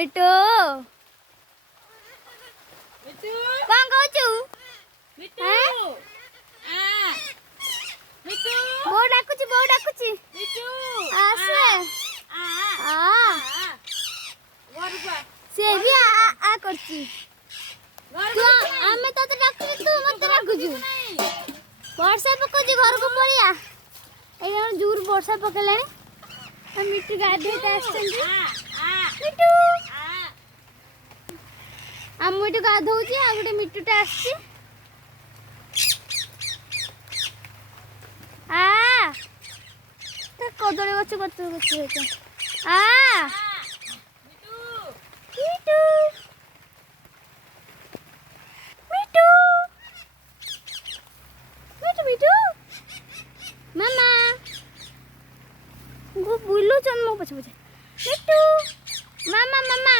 मिट्टू मिट्टू कौन कहू मिट्टू आ मिट्टू बो डाकुची मिट्टू आसे आ गरुआ से भी आ करची तू हमें तो डाकुची तू मत डाकुचु वर्षा पकोजी घर को पड़िया ए जोर वर्षा पकेलानी हम मिट्टू गाधेते आछंती मिट्टू हम मिट्टू गाधौची आ गोटे मिट्टूटा आछी आ तो कदली गछ गछ गछ आ मिट्टू मिट्टू मिट्टू मिट्टू मामा गो बुल्लू चन मो पछ पछ मिट्टू मामा मामा